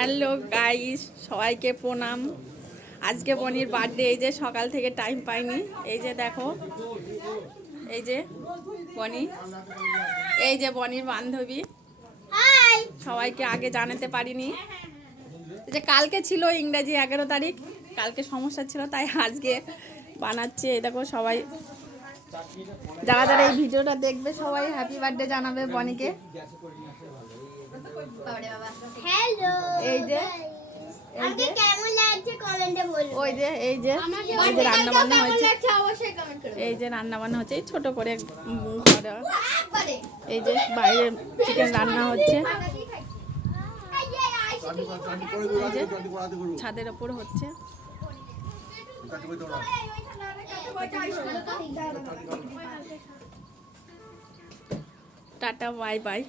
Hello guys, সবাইকে প্রণাম। আজকে বনির বার্থডে। এই যে সকাল থেকে টাইম পাইনি। এই যে দেখো, এই যে বনি, এই যে বনির বান্ধবী। সবাইকে আগে জানাতে পারিনি। এই যে কালকে ছিল ইংরাজি 11 তারিখ, কালকে সমস্যা ছিল তাই আজকে বানাচ্ছে। এই দেখো সবাই, যারা যারা এই ভিডিওটা দেখবে সবাই হ্যাপি বার্থডে জানাবে বনিকে। এই যে ওই যে এই যে রান্না বান্না হচ্ছে, এই যে রান্না বান্না হচ্ছে এই ছোট করে ঘরে। এই যে বাইরে চিকেন রান্না হচ্ছে, এই যে ছাদের ওপর হচ্ছে। Tata, bye bye.